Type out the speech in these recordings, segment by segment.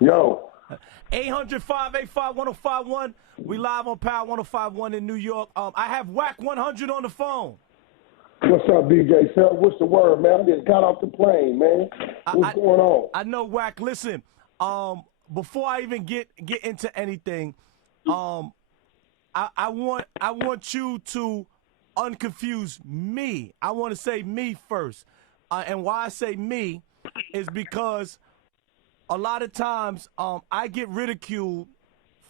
Yo. 800-585-1051. We live on Power 1051 in New York. I have Whack 100 on the phone. What's up, DJ Sel? What's the word, man? I just got off the plane, man. What's going on? I know, Whack. Listen, before I even get into anything, I want you to unconfuse me. I want to say me first. And why I say me is because a lot of times I get ridiculed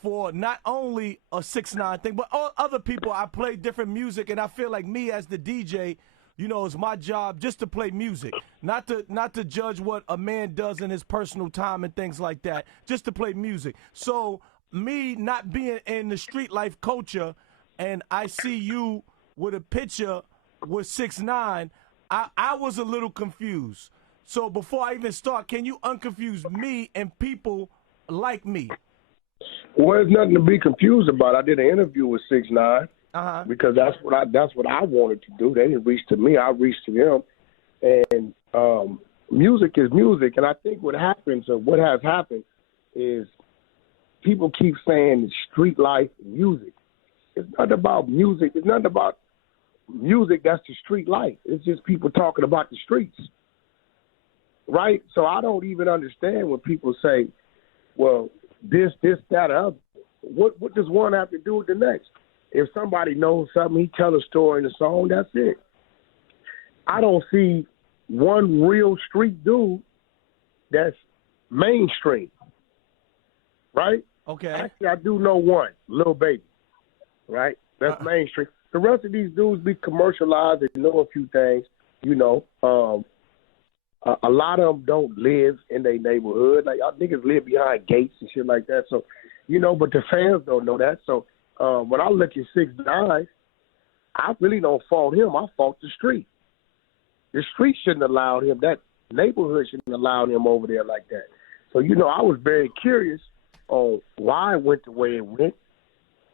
for not only a 6ix9ine thing, but all other people. I play different music, and I feel like me as the DJ, you know, it's my job just to play music, not to judge what a man does in his personal time and things like that, just to play music. So me not being in the street life culture, and I see you with a picture with 6ix9ine, I was a little confused. So before I even start, can you unconfuse me and people like me? Well, there's nothing to be confused about. I did an interview with 6ix9ine because that's what I wanted to do. They didn't reach to me. I reached to them. And music is music. And I think what happens, or what has happened, is people keep saying it's street life and music. It's not about music. It's not about music that's the street life. It's just people talking about the streets. Right? So I don't even understand when people say, well, this, that, or other. What does one have to do with the next? If somebody knows something, he tell a story in the song, that's it. I don't see one real street dude that's mainstream. Right? Okay. Actually, I do know one, Lil Baby. Right? That's mainstream. The rest of these dudes be commercialized. They know a few things, you know. A lot of them don't live in their neighborhood. Like, y'all niggas live behind gates and shit like that. So, you know, but the fans don't know that. So when I look at 6ix9ine, I really don't fault him. I fault the street. The street shouldn't allow him. That neighborhood shouldn't allow him over there like that. So, you know, I was very curious on why it went the way it went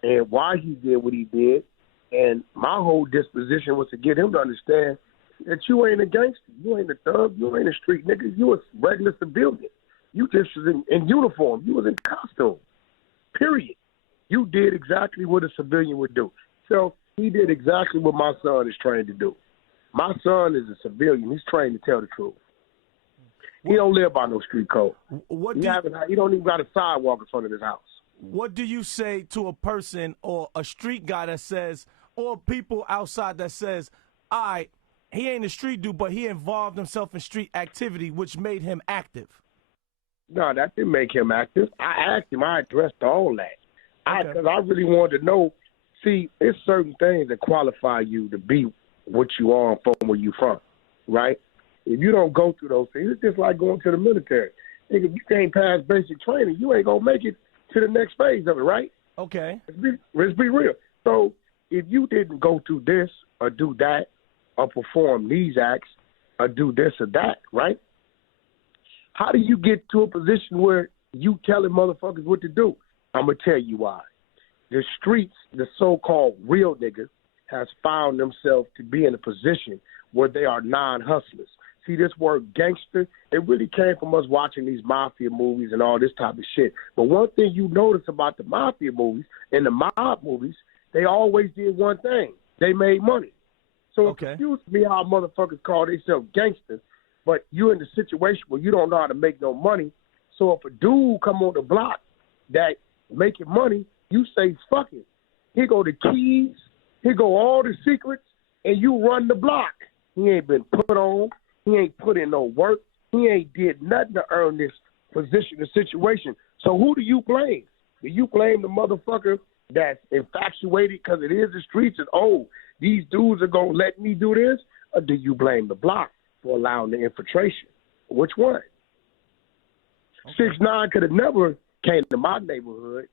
and why he did what he did. And my whole disposition was to get him to understand that you ain't a gangster, you ain't a thug, you ain't a street nigga, you a regular civilian. You just was in uniform, you was in costume, period. You did exactly what a civilian would do. So he did exactly what my son is trained to do. My son is a civilian. He's trained to tell the truth. He don't live by no street code. He don't even got a sidewalk in front of his house. What do you say to a person or a street guy that says, or people outside that says, all right, he ain't a street dude, but he involved himself in street activity, which made him active? No, that didn't make him active. I asked him. I addressed all that. Okay. Because I really wanted to know, see, there's certain things that qualify you to be what you are and from where you from, right? If you don't go through those things, it's just like going to the military. If you can't pass basic training, you ain't going to make it to the next phase of it, right? Okay. Let's be real. So if you didn't go through this or do that or perform these acts or do this or that, right? How do you get to a position where you telling motherfuckers what to do? I'm going to tell you why. The streets, the so-called real niggas, has found themselves to be in a position where they are non-hustlers. See, this word gangster, it really came from us watching these mafia movies and all this type of shit. But one thing you notice about the mafia movies and the mob movies, they always did one thing. They made money. So It confused me how motherfuckers call themselves gangsters, but you're in the situation where you don't know how to make no money. So if a dude come on the block that making money, you say, fuck it. Here go the keys, here go all the secrets, and you run the block. He ain't been put on. He ain't put in no work. He ain't did nothing to earn this position, the situation. So who do you blame? Do you blame the motherfucker that's infatuated because it is the streets and, oh, these dudes are going to let me do this? Or do you blame the block for allowing the infiltration? Which one? Okay. 6ix9ine could have never came to my neighborhood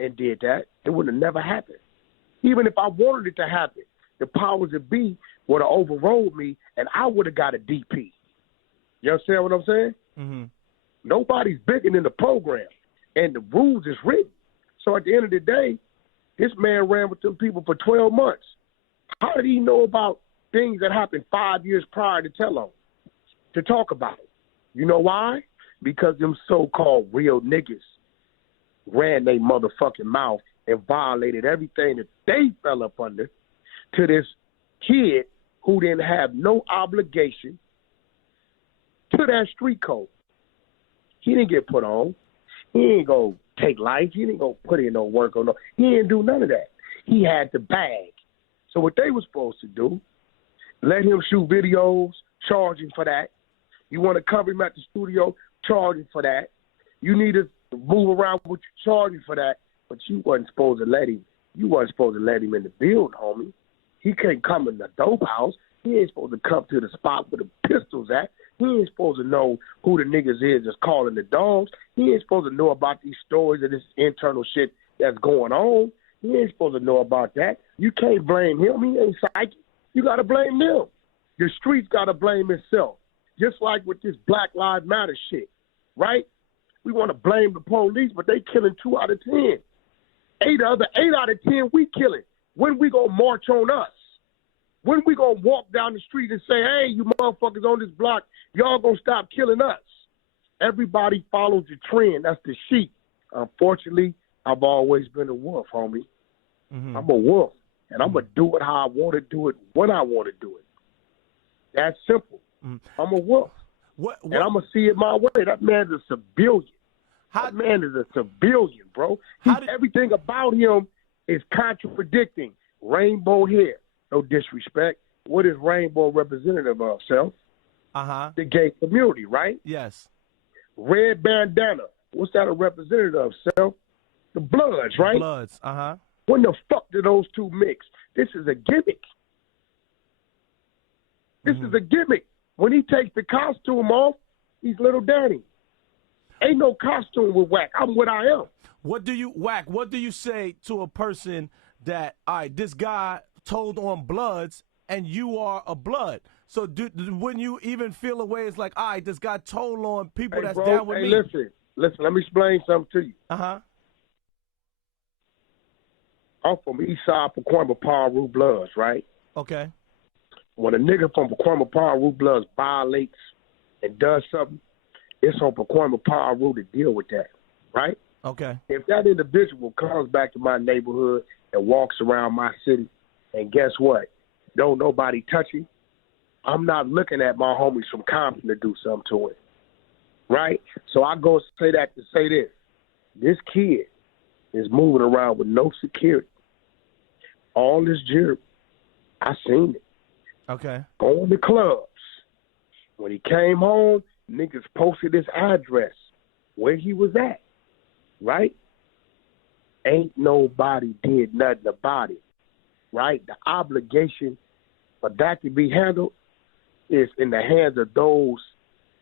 and did that. It would have never happened. Even if I wanted it to happen, the powers that be would have overrode me, and I would have got a DP. You understand what I'm saying? Mm-hmm. Nobody's bigger than the program, and the rules is written. So at the end of the day, this man ran with them people for 12 months. How did he know about things that happened 5 years prior to tell him, to talk about it? You know why? because them so-called real niggas ran their motherfucking mouth and violated everything that they fell up under to this kid who didn't have no obligation to that street code. He didn't get put on. He ain't go take life. He didn't go put in no work or no. He didn't do none of that. He had the bag. So what they were supposed to do, let him shoot videos, charge him for that. You want to cover him at the studio, charge him for that. You need to move around with you, charge him for that. But you wasn't supposed to let him. You wasn't supposed to let him in the build, homie. He can't come in the dope house. He ain't supposed to come to the spot where the pistols at. He ain't supposed to know who the niggas is that's calling the dogs. He ain't supposed to know about these stories of this internal shit that's going on. He ain't supposed to know about that. You can't blame him. He ain't psychic. You got to blame them. The streets got to blame itself. Just like with this Black Lives Matter shit, right? We want to blame the police, but they killing 2 out of 10. 8 out of 10 we killing. When we going to march on us? When we going to walk down the street and say, hey, you motherfuckers on this block, y'all going to stop killing us? Everybody follows the trend. That's the sheep. Unfortunately, I've always been a wolf, homie. Mm-hmm. I'm a wolf, and I'm going to do it how I want to do it, when I want to do it. That's simple. Mm-hmm. I'm a wolf, and I'm going to see it my way. That man is a civilian. That man is a civilian, bro. Everything about him is contradicting. Rainbow hair. No disrespect. What is rainbow representative of, Self? The gay community, right? Yes. Red bandana. What's that a representative of, Self? The Bloods, right? Bloods, When the fuck do those two mix? This is a gimmick. This is a gimmick. When he takes the costume off, he's Little Danny. Ain't no costume with Wack. I'm what I am. What do you say to a person that, all right, this guy told on Bloods and you are a Blood? So wouldn't you even feel a way it's like, all right, this guy told on people that's down with me? Listen, let me explain something to you. I'm from East Side Pacoima Paru Bloods, right? Okay. When a nigga from Pacoima Paru Bloods violates and does something, it's on Pacoima Paru to deal with that, right? Okay. If that individual comes back to my neighborhood and walks around my city, and guess what? Don't nobody touch him, I'm not looking at my homies from Compton to do something to him, right? So I go say that to say this. This kid is moving around with no security. All this jewelry, I seen it. Okay. Going to clubs. When he came home, niggas posted his address, where he was at, right? Ain't nobody did nothing about it, right? The obligation for that to be handled is in the hands of those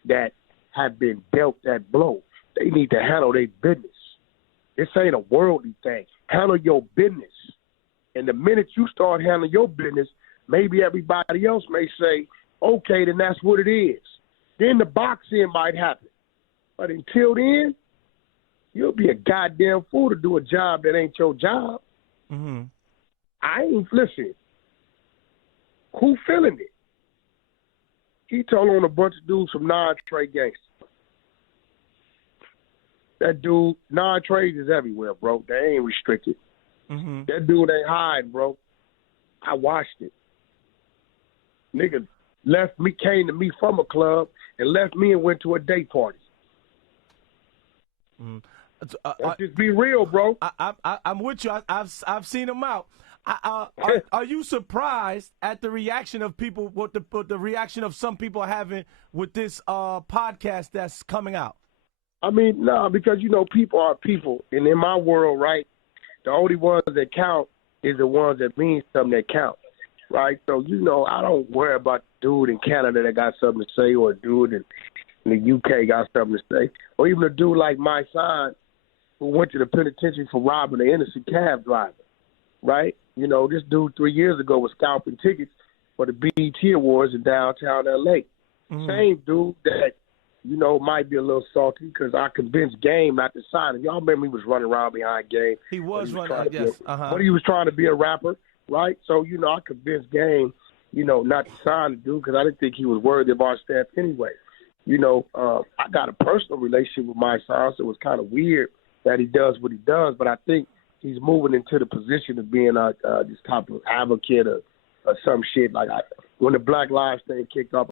that have been dealt that blow. They need to handle their business. This ain't a worldly thing. Handle your business. And the minute you start handling your business, maybe everybody else may say, okay, then that's what it is. Then the boxing might happen. But until then, you'll be a goddamn fool to do a job that ain't your job. Mm-hmm. I ain't, listen, who feeling it? He told on a bunch of dudes from non-trade gangsters. That dude, non-trades is everywhere, bro. They ain't restricted. Mm-hmm. That dude ain't hiding, bro. I watched it. Nigga came to me from a club and left me and went to a day party. Mm-hmm. Let's just be real, bro. I'm with you. I've seen him out. Are you surprised at the reaction of people? What the reaction of some people are having with this podcast that's coming out? I mean, no, because people are people, and in my world, right, the only ones that count is the ones that mean something that count, right? So I don't worry about the dude in Canada that got something to say, or a dude in the UK got something to say, or even a dude like my son who went to the penitentiary for robbing an innocent cab driver, right? This dude 3 years ago was scalping tickets for the BET Awards in downtown L.A. Mm-hmm. Same dude that, might be a little salty because I convinced Game not to sign him. Y'all remember he was running around behind Game. He was running, yes. But he was trying to be a rapper, right? So, I convinced Game, not to sign the dude because I didn't think he was worthy of our staff anyway. I got a personal relationship with my son, so it was kind of weird that he does what he does, but I think he's moving into the position of being this type of advocate or some shit. Like when the Black Lives thing kicked off,